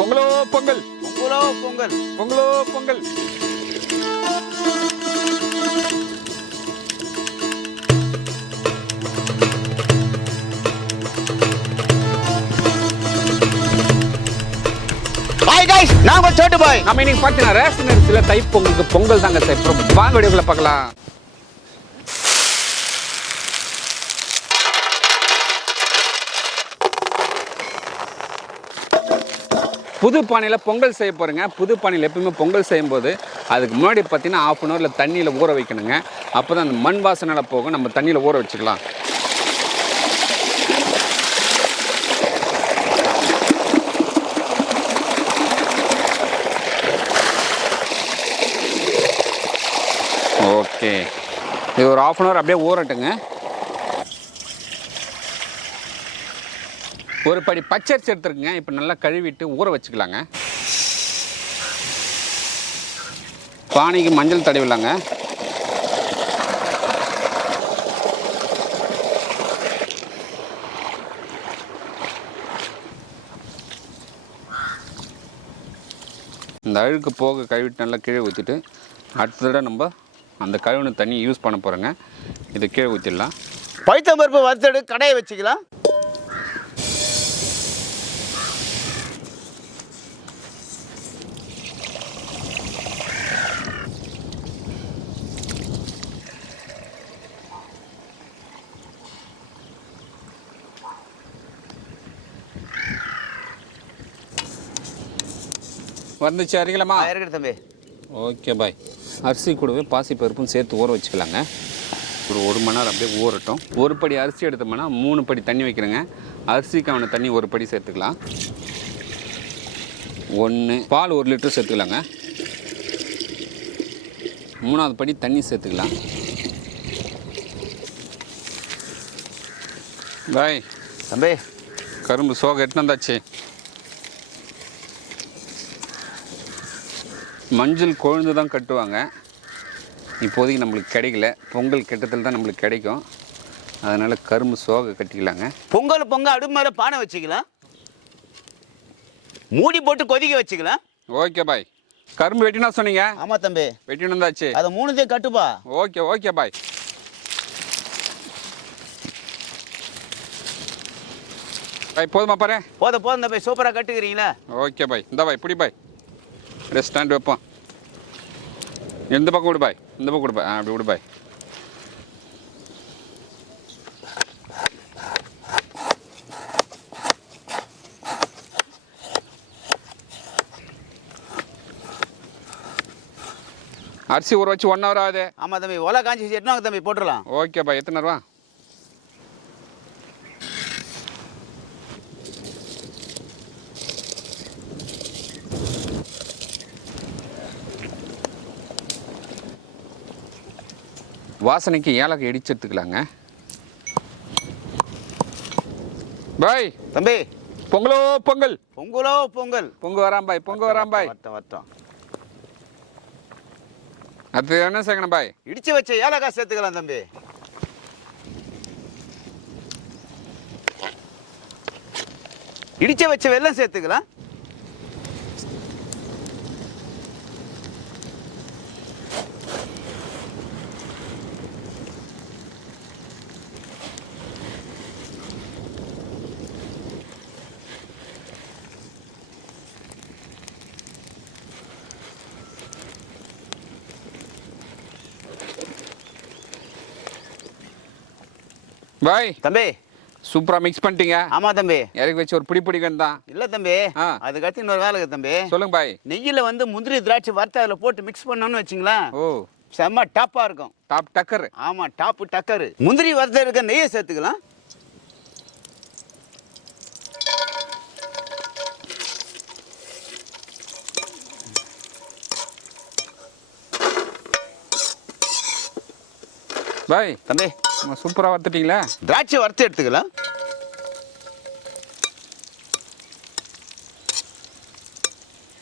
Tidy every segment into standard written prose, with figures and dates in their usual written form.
பொங்கலோ பொங்கல், பொங்கலோ பொங்கல், பொங்கலோ பொங்கல். ஹாய் गाइस, நான் உங்க சோட்டு பாய். நம்ம இன்னைக்கு பார்த்தீங்கன்னா ரேஷன் அரிசியில் தைப்பொங்கலுக்கு பொங்கல் தாங்க சார். இப்போ வாங்க வீடியோக்குள்ள பார்க்கலாம். புது பானையில் பொங்கல் செய்ய போகிறேங்க. புது பானையில் எப்பவுமே பொங்கல் செய்யும்போது அதுக்கு முன்னாடி பார்த்தீங்கன்னா ½ அன் ஹவரில் தண்ணியில் ஊற வைக்கணுங்க. அப்போ தான் அந்த மண் வாசனையில் போகும். நம்ம தண்ணியில் ஊற வச்சுக்கலாம். ஓகே, இது ஒரு ½ அன் ஹவர் அப்படியே ஊறட்டுங்க. ஒரு படி பச்சரிசி எடுத்துருக்குங்க. இப்போ நல்லா கழுவிட்டு ஊற வச்சுக்கலாங்க. பானைக்கு மஞ்சள் தடவிடலாங்க. இந்த அழுக்கு போக கழுவிட்டு நல்லா கீழே ஊற்றிட்டு அடுத்த தடவை நம்ம அந்த கழுவின தண்ணி யூஸ் பண்ண போகிறோங்க. இதை கீழே ஊற்றிடலாம். பைத்தம்பருப்பு வறுத்தெடு கடையை வச்சுக்கலாம். வந்துச்சு அறிக்கலாமா? இருக்கு தம்பி. Okay bye. அரிசி கூடவே பாசி பருப்பும் சேர்த்து ஊற வச்சுக்கலாங்க. ஒரு மணி நேரம் அப்படியே ஊறட்டும். ஒரு படி அரிசி எடுத்தோம்னா 3 படி தண்ணி வைக்கிறேங்க. அரிசிக்கான தண்ணி ஒரு படி சேர்த்துக்கலாம். 1 பால் 1 லிட்டர் சேர்த்துக்கலாங்க. 3வது படி தண்ணி சேர்த்துக்கலாம். பாய் தம்பி, கரும்பு சோகை எட்டுன்னு வந்தாச்சு. மஞ்சள் கொழுந்து தான் கட்டுவாங்க. இப்போதைக்கு நம்மளுக்கு கிடைக்கல. பொங்கல் கெட்டத்தில் தான் நம்மளுக்கு கிடைக்கும். அதனால் கரும்பு சோகை கட்டிக்கலாங்க. பொங்கல் அடுப்பு மேலே பானை வச்சுக்கலாம். மூடி போட்டு கொதிக்க வச்சுக்கலாம். Okay bye. கரும்பு வெட்டினா சொன்னீங்க? ஆமாம் தம்பி, வெட்டின்னு வந்தாச்சு. அதை 3த்தையும் கட்டுப்பா. Okay okay bye. பாய் போதுமா பாரு? போதும் தம்பி, சூப்பராக கட்டுக்கிறீங்களா? Okay bye. இந்த பாய் பிடி பாய். ரெஸ்ட் ஸ்டாண்ட் வைப்போம். எந்த பக்கம் விடு பாய்? இந்த பக்கம் விடு பாய். அப்படி விடு பாய். அரிசி ஊற வச்சு 1 ஹவர் ஆகுது. ஆமாம் தம்பி, ஒலை காஞ்சி எட்டுனாங்க தம்பி, போட்டுடலாம். Okay bye. எத்தனை ரூபா? வாசனைக்கு ஏலக்காய் இடிச்சு எடுத்துக்கலாங்க. பாய் தம்பி, பொங்கலோ பொங்கல், பொங்கலோ பொங்கல். பொங்க வராம் பாய், பொங்க வராம் பாய். வட்டம் அது என்ன சேர்க்கணும் பாய்? இடிச்சு வச்ச ஏலக்காய் சேர்த்துக்கலாம் தம்பி. இடிச்சு வச்ச வெல்லம் சேர்த்துக்கலாம். பாய் தம்பி, சூப்பரா மிக்ஸ் பண்ணிட்டீங்க. ஆமா தம்பி, இறக்கி வச்சு ஒரு பிடி பிடிக்கணும் தான். இல்ல தம்பி, அதுக்கடுத்து இன்னொரு வேலை இருக்கு தம்பி. சொல்லுங்க பாய். நெய்யில முந்திரி திராட்சை வறுத்து அதில் போட்டு மிக்ஸ் பண்ணோம்னு வச்சுங்களேன். ஓ, செம்ம டாப்பா இருக்கும். டாப் டக்கர். ஆமா, டாப் டக்கர். முந்திரி வறுத்த இருக்க நெய்யை சேர்த்துக்கலாம். பாய் தம்பி, சூப்பரா வறுத்துட்டீங்களா? திராட்சை வறுத்து எடுத்துக்கலாம்.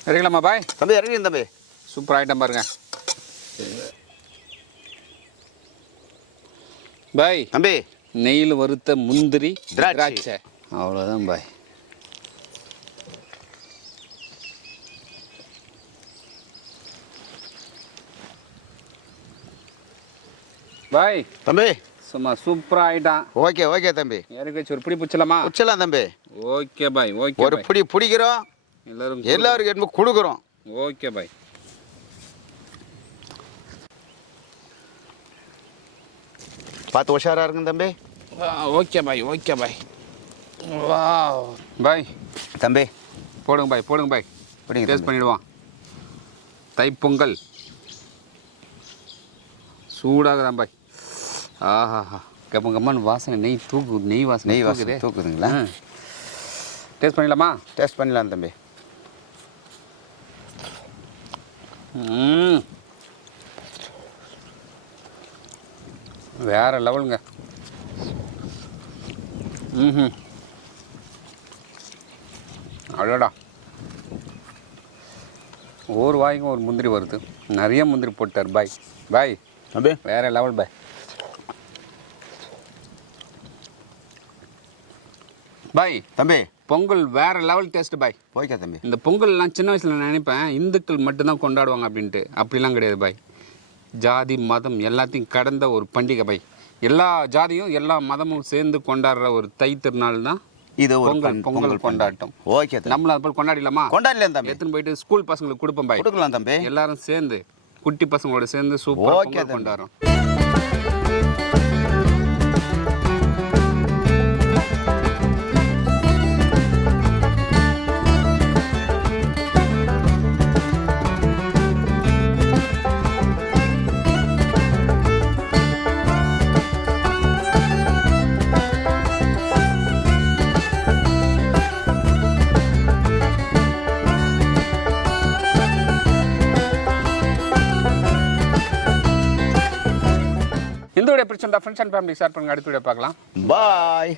இறக்கலாமா பாய்? தம்பி இறங்கி தம்பி. சூப்பர் ஐட்டம் பாருங்க பாய். தம்பி, நெய்யில் வறுத்த முந்திரி திராட்சை. அவ்வளோதான் பாய். பாய் தம்பி சும்மா சூப்பரா ஆயிட்டான். ஓகே ஓகே தம்பி. இறக்கி வச்சு ஒரு பிடி பிடிச்சலாமா? பிடிச்சலாம் தம்பி. Okay bye. ஓகே ஒரு பிடி பிடிக்கிறோம், எல்லாருக்கும் எடுத்து கொடுக்குறோம். Okay bye. பார்த்து உஷாரா இருக்குங்க தம்பி. Okay bye. Okay bye. வா பாய் தம்பி போடுங்க பாய், போடுங்க பாய். பிடிங்க டேஸ்ட் பண்ணிடுவான். தைப்பொங்கல் சூடாகுதான் பாய். ஆஹாஹா கம்ம கம்மன் வாசனை, நெய் தூக்கு, நெய் வாசனை, நெய் வாசனை தூக்குதுங்களா? டேஸ்ட் பண்ணிடலாமா? டேஸ்ட் பண்ணலாம் தம்பி. வேற லெவலுங்க. அடடா, ஒரு வாய்க்கும் ஒரு முந்திரி வருது. நிறைய முந்திரி போட்டார் பாய். பாய் தம்பி வேற லெவல் பாய். பாய் தம்பி பொங்கல் வேற லெவல் டேஸ்ட் பாய். ஓகே தம்பி. இந்த பொங்கல்லாம் சின்ன வயசுல நான் நினைப்பேன் இந்துக்கள் மட்டும்தான் கொண்டாடுவாங்க அப்படின்ட்டு. அப்படிலாம் கிடையாது பாய். ஜாதி மதம் எல்லாத்தையும் கடந்த ஒரு பண்டிகை பாய். எல்லா ஜாதியும் எல்லா மதமும் சேர்ந்து கொண்டாடுற ஒரு தை திருநாள் தான் இது பொங்கல். பொங்கல் கொண்டாட்டம். ஓகே தம்பி. நம்மள அது போல் கொண்டாடலாமா? கொண்டாடலாம் தம்பி. எடுத்துன்னு போயிட்டு ஸ்கூல் பசங்களுக்கு கொடுப்போம் பாய். கொடுக்கலாம் தம்பி. எல்லாரும் சேர்ந்து குட்டி பசங்களோட சேர்ந்து சூப்பரா பொங்கல் கொண்டாடுறோம். இந்த வீடியோ பிடிச்சிருந்தா ஃப்ரெண்ட்ஸ் அண்ட் ஃபேமிலி ஷேர் பண்ணுங்க. அடுத்த வீடியோ பார்க்கலாம். பாய்.